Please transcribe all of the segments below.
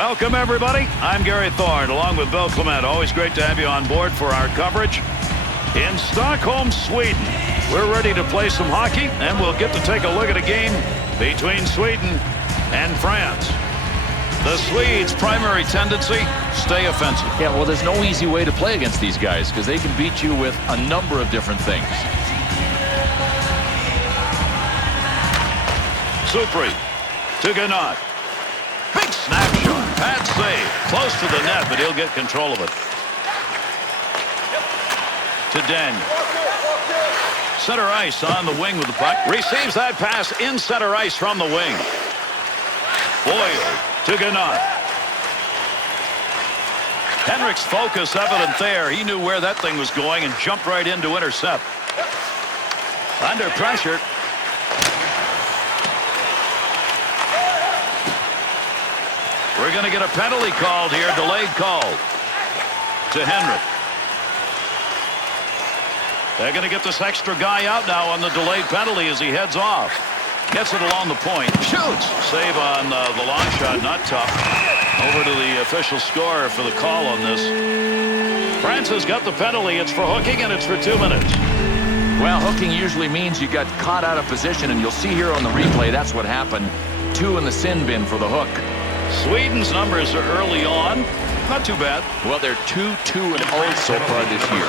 Welcome, everybody. I'm Gary Thorne, along with Bill Clement. Always great to have you on board for our coverage. In Stockholm, Sweden, we're ready to play some hockey, and we'll get to take a look at a game between Sweden and France. The Swedes' primary tendency, stay offensive. Yeah, well, there's no easy way to play against these guys because they can beat you with a number of different things. Supri to Ganot. Big snapshot. Bad save. Close to the net, but he'll get control of it. To Daniel. Center ice on the wing with the puck. Receives that pass in center ice from the wing. Boyle to Ganot. Henrik's focus evident there. He knew where that thing was going and jumped right in to intercept. Under pressure. We're going to get a penalty called here. Delayed call to Henrik. They're going to get this extra guy out now on the delayed penalty as he heads off. Gets it along the point. Shoots. Save on the long shot. Not tough. Over to the official scorer for the call on this. France has got the penalty. It's for hooking, and it's for 2 minutes. Well, hooking usually means you got caught out of position, and you'll see here on the replay that's what happened. 2 in the sin bin for the hook. Sweden's numbers are early on. Not too bad. Well, they're 2-2-0 so far this year.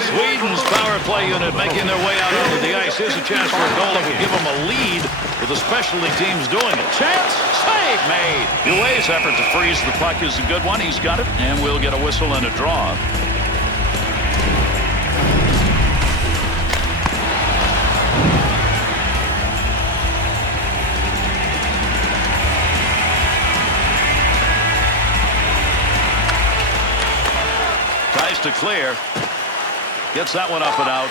Sweden's power play unit making their way out onto the ice. Here's a chance for a goal that would give them a lead with the specialty teams doing it. Chance, save made. Duay's effort to freeze the puck is a good one. He's got it, and we'll get a whistle and a draw. To clear. Gets that one up and out.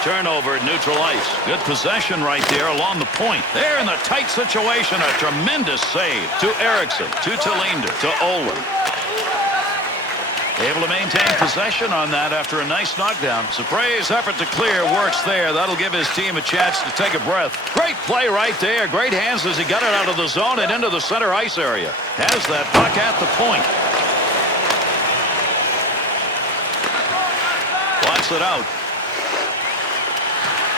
Turnover at neutral ice. Good possession right there along the point. There in the tight situation. A tremendous save to Eriksson, to Talinder, to Olin. Able to maintain possession on that after a nice knockdown. Supre's effort to clear works there. That'll give his team a chance to take a breath. Great play right there. Great hands as he got it out of the zone and into the center ice area. Has that puck at the point. It out.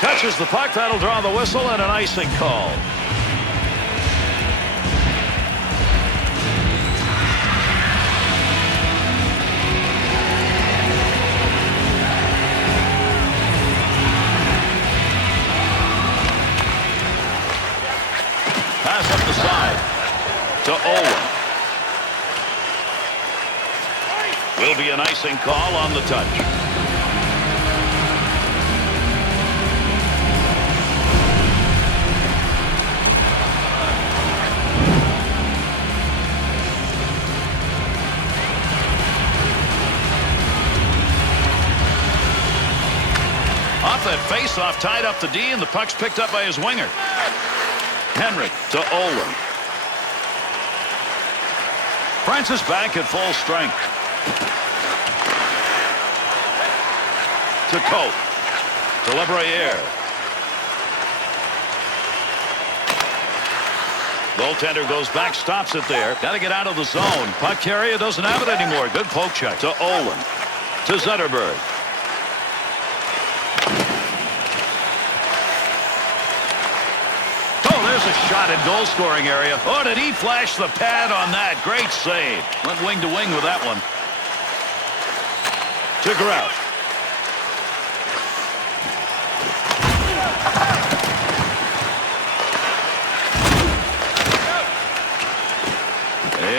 Touches the puck. That'll draw the whistle and an icing call. Pass up the side to Owen. Will be an icing call on the touch. That face-off tied up the D, and the puck's picked up by his winger. Henrik to Olin. Francis back at full strength. To Cope. To LeBruyere. Goaltender goes back, stops it there. Got to get out of the zone. Puck carrier doesn't have it anymore. Good poke check to Olin. To Zetterberg. A shot in goal scoring area. Oh, did he flash the pad on that? Great save. Went wing to wing with that one. To Grout.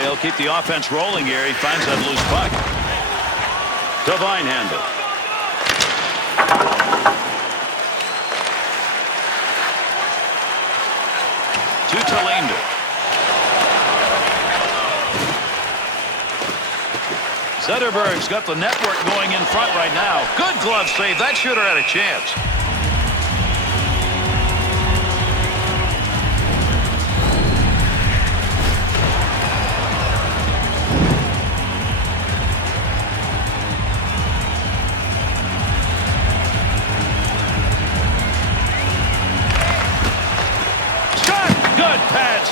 He'll keep the offense rolling here. He finds that loose puck. To Vinehandle. To Talinder. Zetterberg's got the network going in front right now. Good glove save. That shooter had a chance.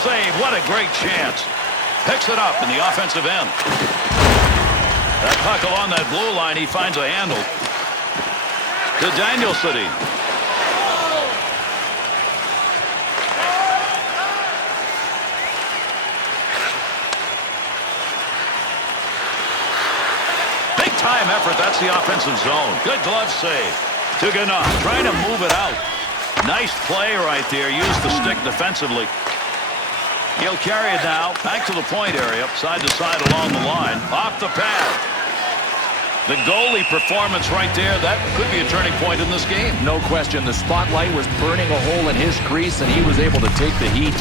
Save. What a great chance. Picks it up in the offensive end. That puck along that blue line, he finds a handle. To Danielson. Time effort. That's the offensive zone. Good glove save. To Ganot, trying to move it out. Nice play right there. Use the stick defensively. He'll carry it now back to the point area, side to side along the line. Off the pad. The goalie performance right there, that could be a turning point in this game. No question. The spotlight was burning a hole in his crease, and he was able to take the heat.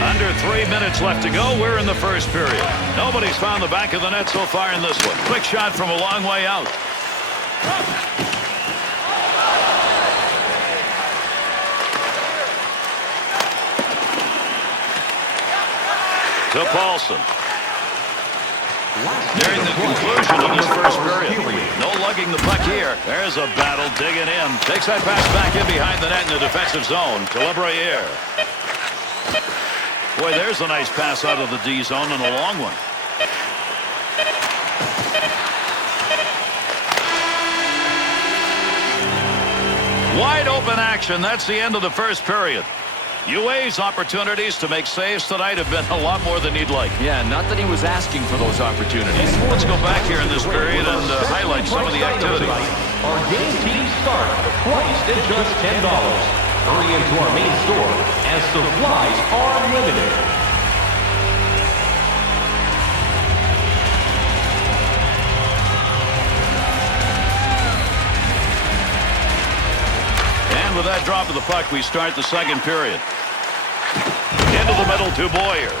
Under 3 minutes left to go. We're in the first period. Nobody's found the back of the net so far in this one. Quick shot from a long way out. To Paulson. Nearing the conclusion of this first period. No lugging the puck here. There's a battle digging in. Takes that pass back in behind the net in the defensive zone to LeBruyere. Boy, there's a nice pass out of the D zone and a long one. Wide open action. That's the end of the first period. UA's opportunities to make saves tonight have been a lot more than he'd like. Yeah, not that he was asking for those opportunities. Let's go back here in this period and highlight some of the activity. Our game team start priced at just $10. Hurry into our main store as supplies are limited. And with that drop of the puck, we start the second period. Into the middle to Boyer.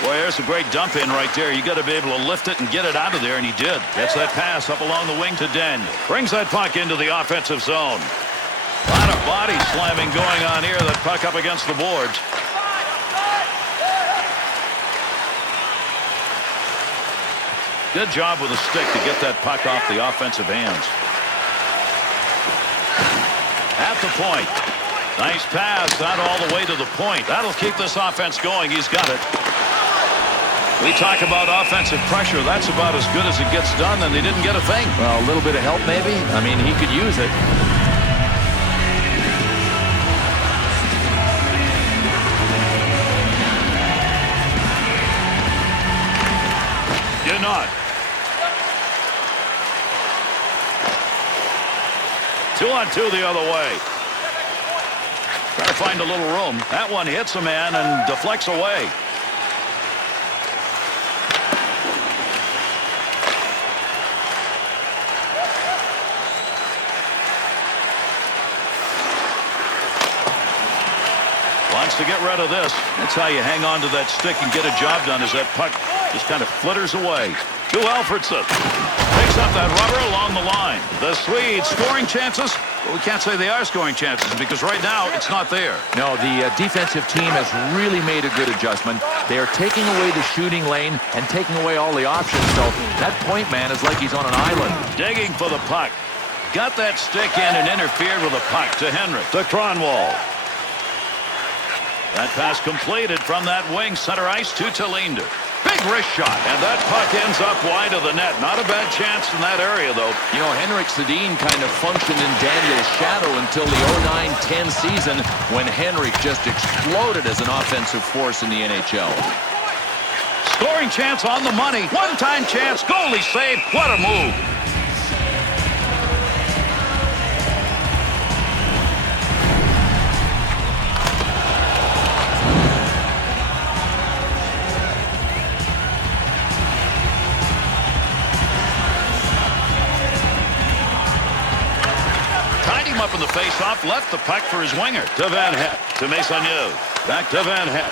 Boy, there's a great dump in right there. You got to be able to lift it and get it out of there, and he did. Gets that pass up along the wing to Daniel. Brings that puck into the offensive zone. A lot of body slamming going on here. That puck up against the boards. Good job with the stick to get that puck off the offensive hands. At the point. Nice pass, not all the way to the point. That'll keep this offense going. He's got it. We talk about offensive pressure. That's about as good as it gets done, and they didn't get a thing. Well, a little bit of help maybe. I mean, he could use it. You're not. 2-on-2 the other way. Trying to find a little room. That one hits a man and deflects away. Wants to get rid of this. That's how you hang on to that stick and get a job done, as that puck just kind of flitters away. To Alfredsson. Picks up that rubber along the line. The Swedes scoring chances. Well, we can't say they are scoring chances because right now it's not there. No, the defensive team has really made a good adjustment. They are taking away the shooting lane and taking away all the options. So that point man is like he's on an island. Digging for the puck. Got that stick in and interfered with the puck to Henrik. To Kronwall. That pass completed from that wing center ice to Linder. Big wrist shot, and that puck ends up wide of the net. Not a bad chance in that area, though. You know, Henrik Sedin kind of functioned in Daniel's shadow until the 09-10 season when Henrik just exploded as an offensive force in the NHL. Scoring chance on the money. One-time chance. Goalie save. What a move. Up in the face-off, left the puck for his winger. To Van Het, to Maisonneuve. Back to Van Het.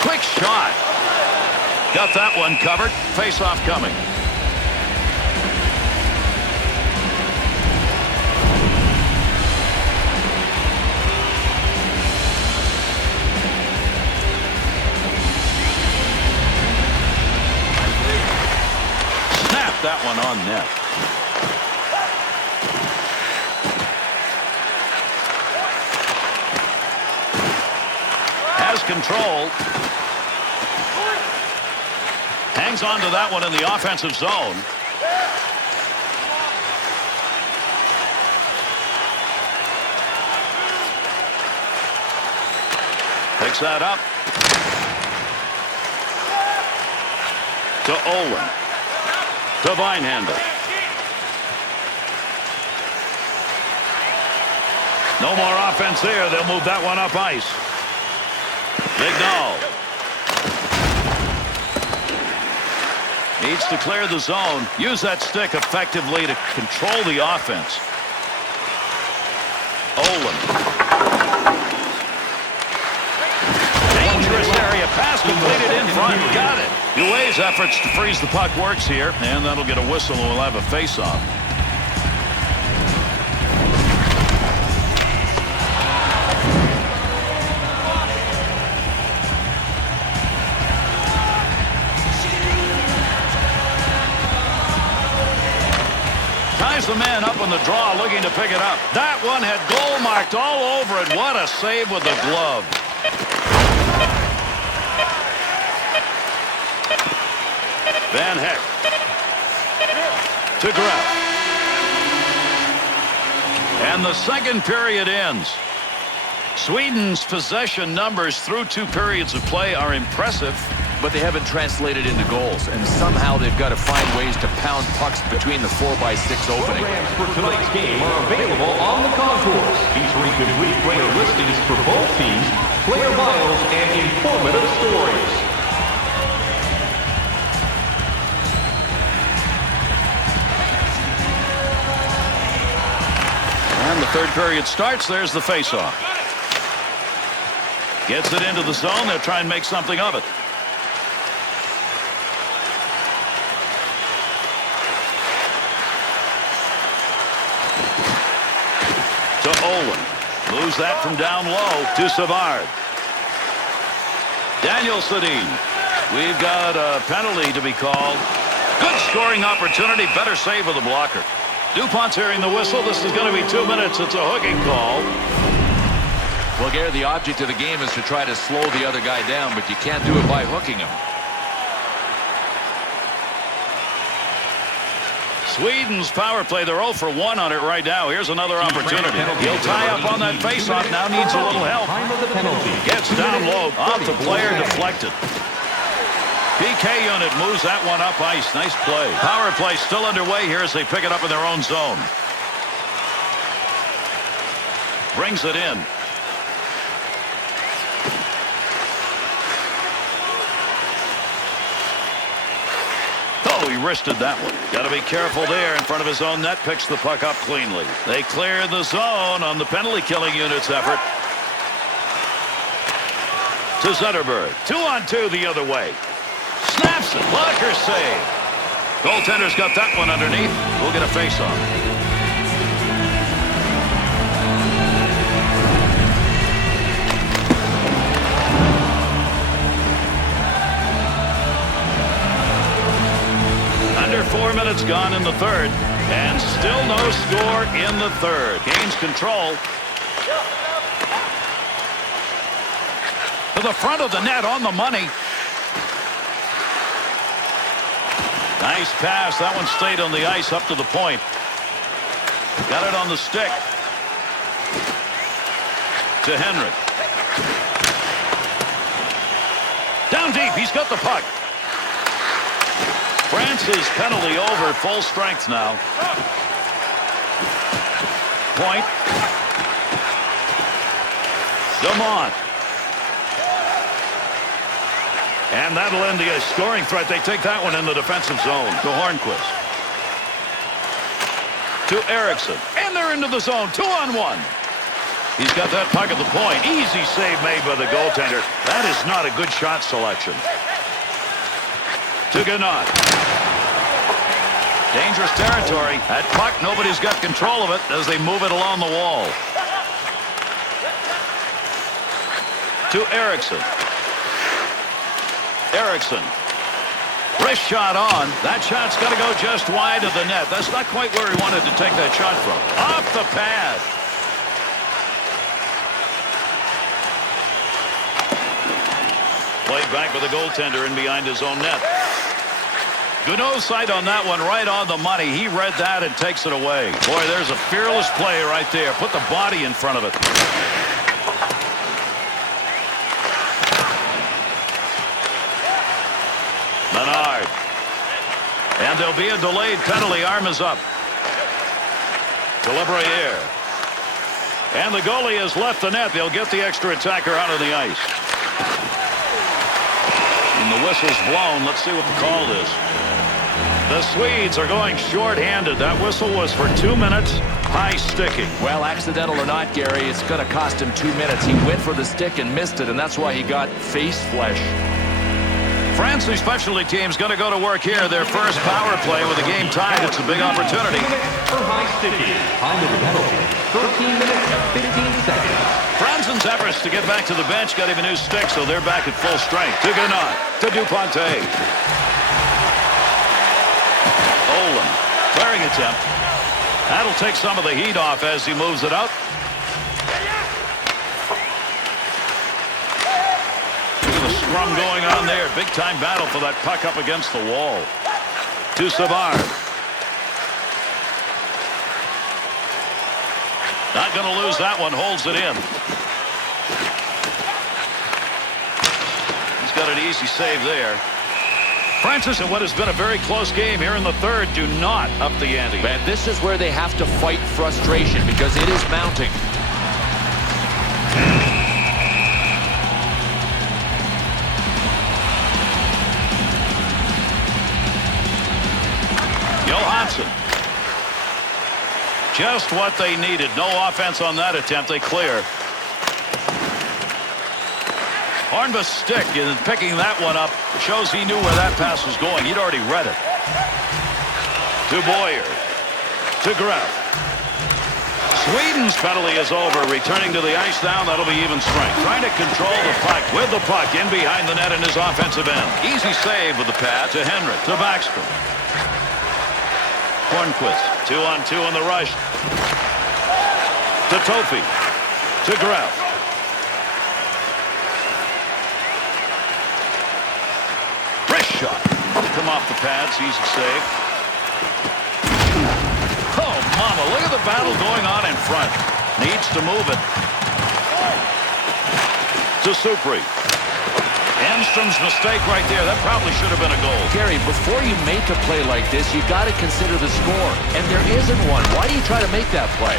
Quick shot. Got that one covered. Face-off coming. Has control. Hangs on to that one in the offensive zone. Picks that up. To Olin. To Vinehandle. No more offense here. They'll move that one up ice. Vignal. Needs to clear the zone. Use that stick effectively to control the offense. Olin. Dangerous area. Pass completed in front. Got it. UA's efforts to freeze the puck works here, and that'll get a whistle and we'll have a face-off. Ties the man up on the draw, looking to pick it up. That one had goal marked all over it. What a save with the glove. Van Heck to Graf. And the second period ends. Sweden's possession numbers through 2 periods of play are impressive, but they haven't translated into goals, and somehow they've got to find ways to pound pucks between the 4x6 opening. Programs for tonight's game are available on the concourse, featuring complete player listings for both teams, player bios, and informative stories. And the third period starts. There's the faceoff. Gets it into the zone. They'll try and make something of it. To Olin. Moves that from down low to Savard. Daniel Sedin. We've got a penalty to be called. Good scoring opportunity. Better save with the blocker. DuPont's hearing the whistle. This is going to be 2 minutes. It's a hooking call. Well, Gary, the object of the game is to try to slow the other guy down, but you can't do it by hooking him. Sweden's power play. They're 0 for 1 on it right now. Here's another opportunity. He'll tie up on that faceoff. Now needs a little help. Gets down low. Off the player, deflected. PK unit moves that one up ice. Nice play. Power play still underway here as they pick it up in their own zone. Brings it in. Oh, he wristed that one. Got to be careful there in front of his own net. Picks the puck up cleanly. They clear the zone on the penalty killing unit's effort. To Zetterberg. 2-on-2 the other way. Snaps it. Blocker save. Goaltender's got that one underneath. We'll get a face-off. Under 4 minutes gone in the third, and still no score in the third. Gains control. To the front of the net on the money. Nice pass. That one stayed on the ice up to the point. Got it on the stick. To Henrik. Down deep. He's got the puck. France's penalty over. Full strength now. Point. Dumont. And that'll end the scoring threat. They take that one in the defensive zone. To Hornquist. To Eriksson. And they're into the zone. 2-on-1. He's got that puck at the point. Easy save made by the goaltender. That is not a good shot selection. To Gannat. Dangerous territory. That puck, nobody's got control of it as they move it along the wall. To Eriksson. Eriksson Wrist shot on. That shot's got to go just wide of the net. That's not quite where he wanted to take that shot from. Off the pad. Played back with the goaltender in behind his own net. Gounod's sight on that one, right on the money. He read that and takes it away. Boy, there's a fearless play right there. Put the body in front of it. Menard. And there'll be a delayed penalty. Arm is up. To LeBriere. And the goalie has left the net. They'll get the extra attacker out of the ice. And the whistle's blown. Let's see what the call is. The Swedes are going short-handed. That whistle was for 2 minutes. High sticking. Well, accidental or not, Gary, it's going to cost him 2 minutes. He went for the stick and missed it, and that's why he got face flesh. France's specialty team's going to go to work here. Their first power play with the game tied. It's a big opportunity. For high sticking. Time of the penalty. 13 minutes and 15 seconds. Franzen's efforts to get back to the bench got him a new stick, so they're back at full strength. To Gounod. To Duplantier. Olin. Clearing attempt. That'll take some of the heat off as he moves it out. Look at the scrum going on there. Big time battle for that puck up against the wall. To Savard. Not going to lose that one. Holds it in. He's got an easy save there. Francis, in what has been a very close game here in the third, do not up the ante. And this is where they have to fight frustration because it is mounting. Johansson. Just what they needed. No offense on that attempt. They clear. Hornbus stick in picking that one up shows he knew where that pass was going. He'd already read it. To Boyer. To Greff. Sweden's penalty is over. Returning to the ice now. That'll be even strength. Trying to control the puck with the puck in behind the net in his offensive end. Easy save with the pad to Henrik. To Backstrom. Hornquist. 2-on-2 on the rush. To Toffee. To Greff. Shot. Come off the pads. Easy save. Oh, mama. Look at the battle going on in front. Needs to move it. To Supri. Enstrom's mistake right there. That probably should have been a goal. Gary, before you make a play like this, you got to consider the score. And there isn't one. Why do you try to make that play?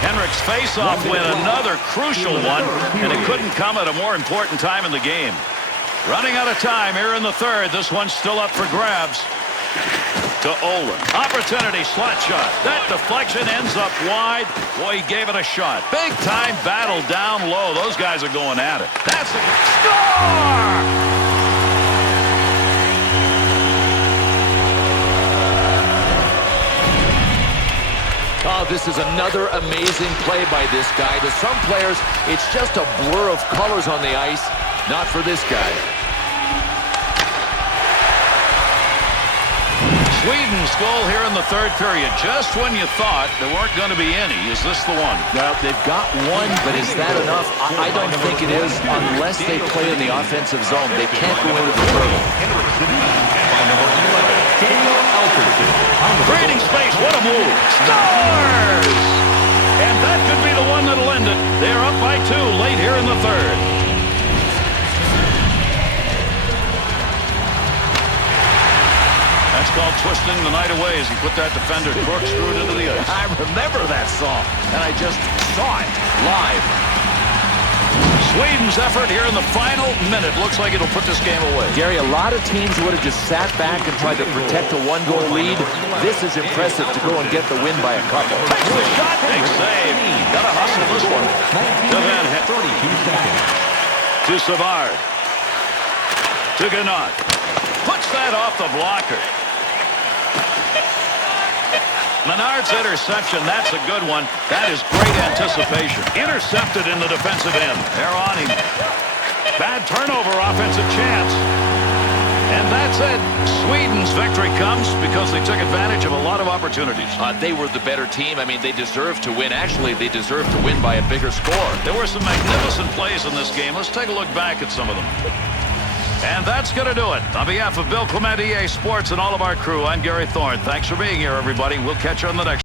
Henrik's face-off win, another crucial one, and it couldn't come at a more important time in the game. Running out of time here in the third. This one's still up for grabs. To Olin. Opportunity, slot shot. That deflection ends up wide. Boy, he gave it a shot. Big-time battle down low. Those guys are going at it. That's a score! Oh, this is another amazing play by this guy. To some players, it's just a blur of colors on the ice. Not for this guy. Sweden's goal here in the third period. Just when you thought there weren't going to be any. Is this the one? Well, they've got one, but is that enough? I don't think it is unless they play in the offensive zone. They can't go into the turtle. Creating space. What a move. Scores! And that could be the one that'll end it. They're up by 2 late here in the third. That's called twisting the night away as he put that defender corkscrewed into the ice. I remember that song, and I just saw it live. Sweden's effort here in the final minute looks like it'll put this game away. Gary, a lot of teams would have just sat back and tried to protect a one-goal lead. This is impressive to go and get the win by a couple. Takes the shot. Big save. Gotta hustle this one. To Van Hent. 32 seconds. To Savard. To Gounod. Puts that off the blocker. Menard's interception, that's a good one. That is great anticipation. Intercepted in the defensive end. They're on him. Bad turnover, offensive chance. And that's it. Sweden's victory comes because they took advantage of a lot of opportunities. They were the better team. I mean, they deserved to win. Actually, they deserved to win by a bigger score. There were some magnificent plays in this game. Let's take a look back at some of them. And that's going to do it. On behalf of Bill Clement, EA Sports, and all of our crew, I'm Gary Thorne. Thanks for being here, everybody. We'll catch you on the next.